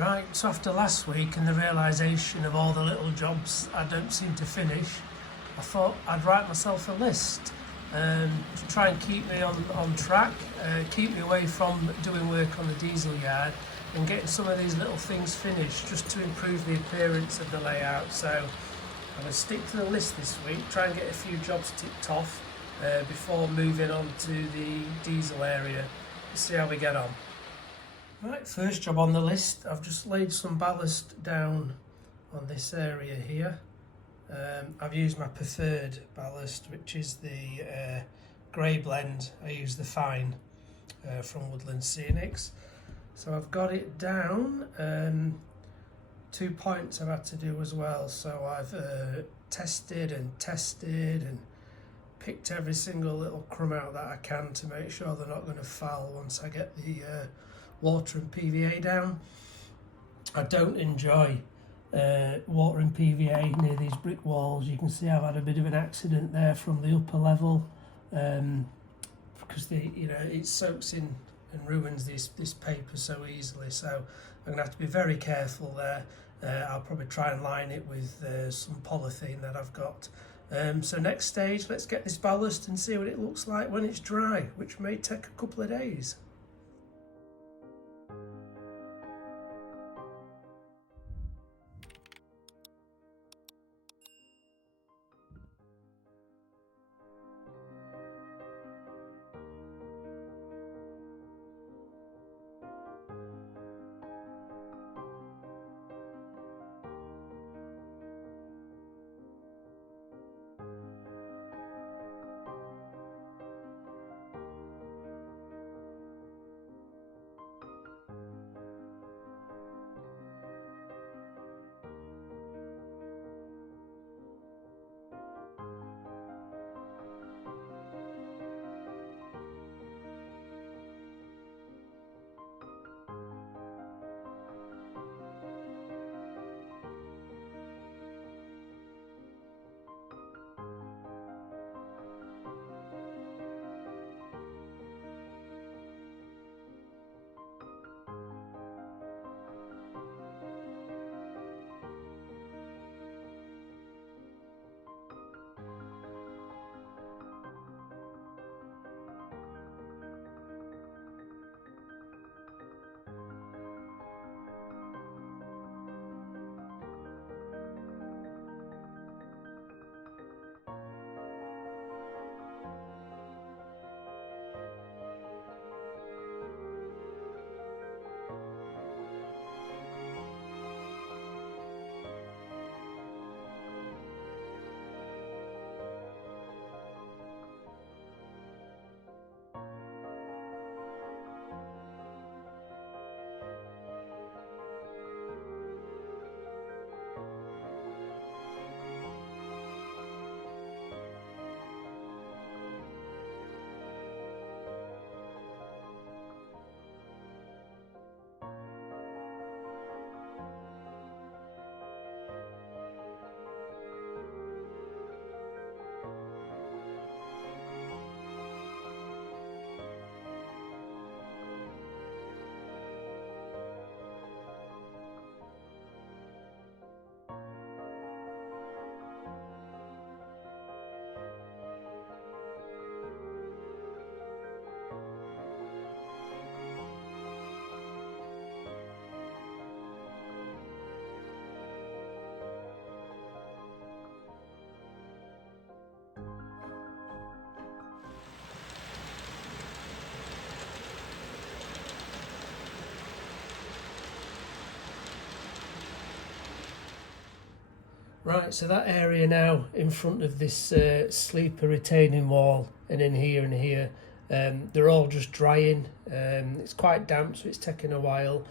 Right, so after last week and the realisation of all the little jobs I don't seem to finish, I thought I'd write myself a list to try and keep me on track, keep me away from doing work on the diesel yard and getting some of these little things finished just to improve the appearance of the layout. So I'm going to stick to the list this week, try and get a few jobs ticked off before moving on to the diesel area. Let's see how we get on. Right, first job on the list, I've just laid some ballast down on this area here. I've used my preferred ballast, which is the grey blend. I use the fine from Woodland Scenics. So I've got it down. 2 points I've had to do as well. So I've tested and picked every single little crumb out that I can to make sure they're not going to foul once I get the water and PVA down. I don't enjoy water and PVA near these brick walls. You can see I've had a bit of an accident there from the upper level because it soaks in and ruins this paper so easily. So I'm going to have to be very careful there. I'll probably try and line it with some polythene that I've got. So next stage, let's get this ballast and see what it looks like when it's dry, which may take a couple of days. Right, so that area now in front of this sleeper retaining wall and in here and here, they're all just drying. It's quite damp, so it's taking a while.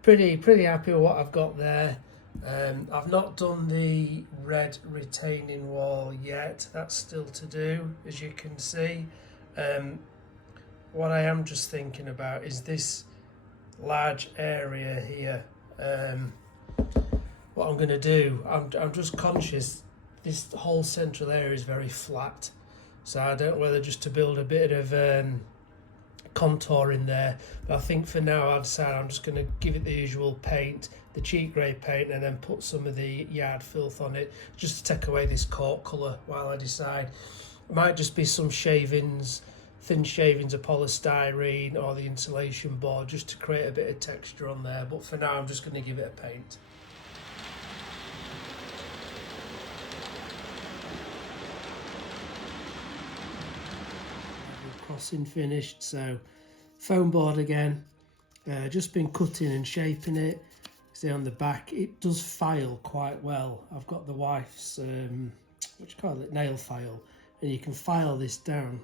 Pretty happy with what I've got there. I've not done the red retaining wall yet. That's still to do, as you can see. What I am just thinking about is this large area here. What I'm going to do, I'm just conscious this whole central area is very flat, so I don't know whether just to build a bit of contour in there. But I think for now I decided I'm just going to give it the usual paint, the cheap grey paint, and then put some of the yard filth on it just to take away this cork colour while I decide. It might just be some shavings, thin shavings of polystyrene or the insulation board just to create a bit of texture on there, but for now I'm just going to give it a paint. Crossing finished, so foam board again, just been cutting and shaping it. See on the back it does file quite well. I've got the wife's what do you call it, nail file, and you can file this down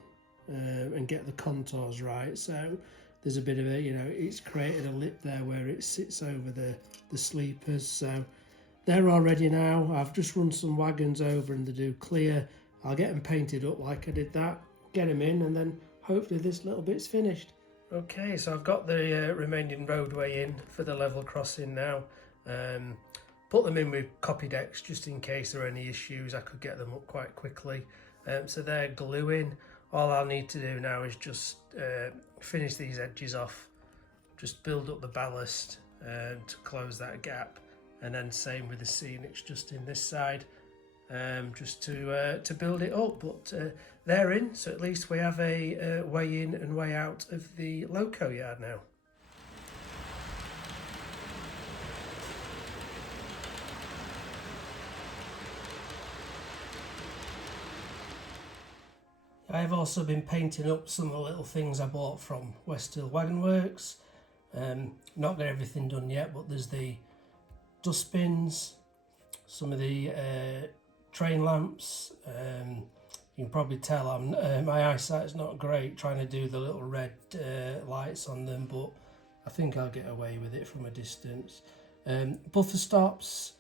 and get the contours right. So there's a bit of a, you know, it's created a lip there where it sits over the sleepers. So they're all ready now. I've just run some wagons over and they do clear. I'll get them painted up like I did that, get them in, and then hopefully this little bit's finished. Okay, so I've got the remaining roadway in for the level crossing now. Put them in with copy decks just in case there are any issues. I could get them up quite quickly. So they're gluing. All I'll need to do now is just finish these edges off, just build up the ballast to close that gap, and then same with the Scenics just in this side, just to build it up. But they're in, so at least we have a way in and way out of the loco yard now. I've also been painting up some of the little things I bought from West Hill Wagon Works. Not got everything done yet, but there's the dustbins, some of the train lamps. You can probably tell my eyesight's not great trying to do the little red lights on them, but I think I'll get away with it from a distance. Buffer stops,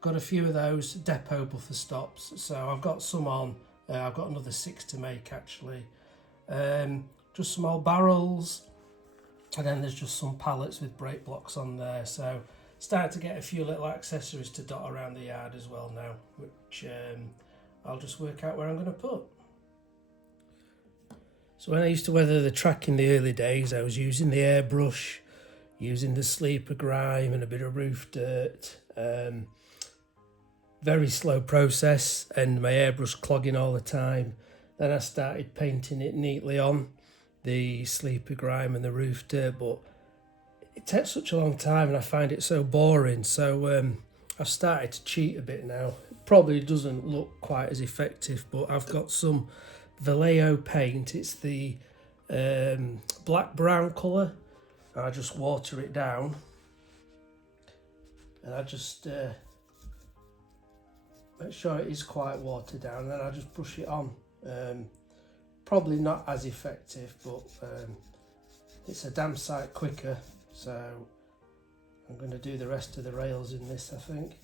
got a few of those depot buffer stops, so I've got some on. I've got another 6 to make actually. Just some old barrels, and then there's just some pallets with brake blocks on there. So starting to get a few little accessories to dot around the yard as well now, which I'll just work out where I'm going to put. So when I used to weather the track in the early days, I was using the airbrush, using the sleeper grime and a bit of roof dirt. Very slow process, and my airbrush clogging all the time. Then I started painting it neatly on, the sleeper grime and the roof dirt, but it takes such a long time and I find it so boring. So I've started to cheat a bit now. It probably doesn't look quite as effective, but I've got some Vallejo paint. It's the black brown colour. I just water it down, and I just make sure it is quite watered down, and then I just brush it on. Probably not as effective, but it's a damn sight quicker. So I'm going to do the rest of the rails in this, I think.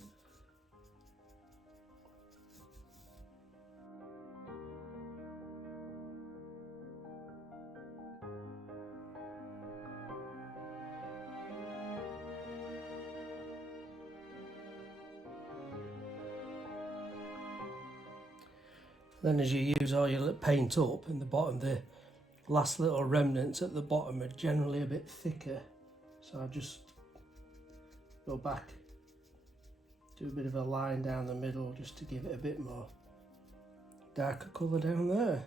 Then as you use all your paint up in the bottom, the last little remnants at the bottom are generally a bit thicker. So I just go back, do a bit of a line down the middle just to give it a bit more darker colour down there.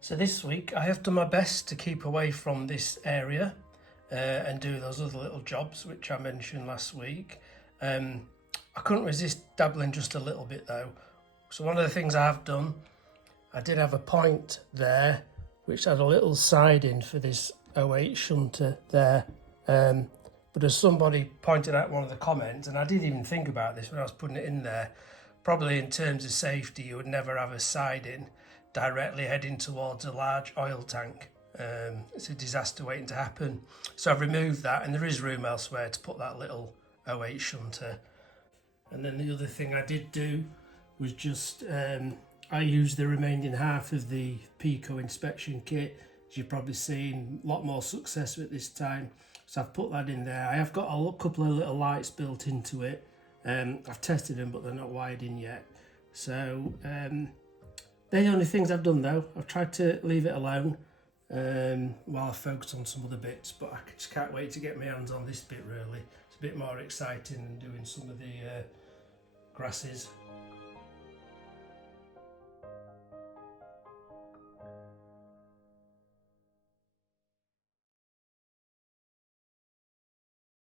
So this week I have done my best to keep away from this area and do those other little jobs which I mentioned last week. I couldn't resist dabbling just a little bit though. So one of the things I have done, I did have a point there which had a little siding for this 08 shunter there. But as somebody pointed out in one of the comments, and I didn't even think about this when I was putting it in there, probably in terms of safety you would never have a siding directly heading towards a large oil tank. It's a disaster waiting to happen. So I've removed that, and there is room elsewhere to put that little 08 shunter. And then the other thing I did do was just I used the remaining half of the Pico inspection kit. As you've probably seen, a lot more success with it this time. So I've put that in there. I have got a couple of little lights built into it. I've tested them, but they're not wired in yet. So they're the only things I've done though. I've tried to leave it alone while I focus on some other bits, but I just can't wait to get my hands on this bit really. It's a bit more exciting than doing some of the grasses.